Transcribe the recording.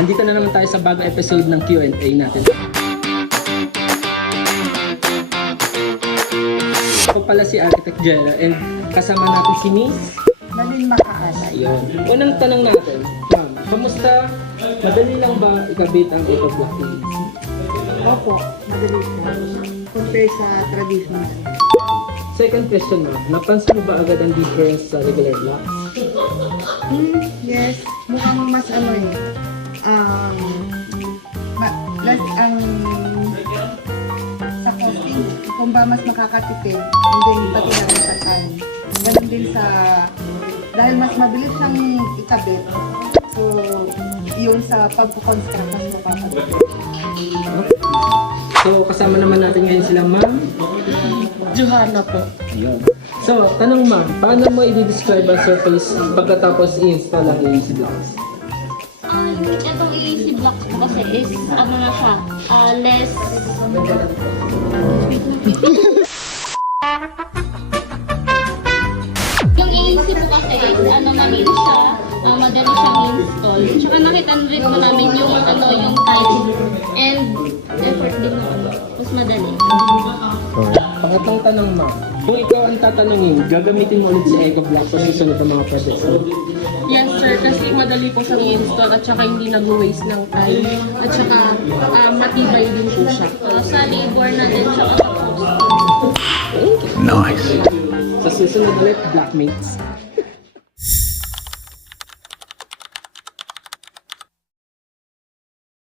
Andito na naman tayo sa bagong episode ng Q&A natin. Ako pala si Architect Jello and kasama natin si Miss Malin Makaanay. Ayun. Unang tanong natin, ma'am, kamusta? Madali lang ba ikabit ang EcoBlock PVC? Opo, madali po. Compare sa traditional. Second question, ma'am, napansin mo ba agad ang difference sa regular blocks? Yes. Mukhang mas ano eh. Less ang sa costing, kung ba mas makakatipid, and then pati na rin sa time. Ganun din sa, dahil mas mabilis siyang ikabit, so yung sa pagpo-construct mas makakatipid. So, kasama naman natin ngayon sila, ma'am. Johanna po. Ayun. So, tanong ma'am, paano mo i-describe ang surface pagkatapos i-install ang AEC blocks? Itong AEC blocks po kasi is, ano na siya, less... Yung AEC po kasi is, ano namin siya, madali siyang install. Tsaka nakita rin mo namin yung, yung time and effort din mo, mas madali. Pangatlong tanong ma'am, kung ikaw ang tatanungin, gagamitin mo ulit si EcoBlock sa susunod ng mga projects mo? Yes sir, kasi madali po siyang i-install at saka hindi nag-waste ng time at saka matibay din po siya. Sa labor natin, tsaka sa cost. Sa susunod ulit, Blackmates.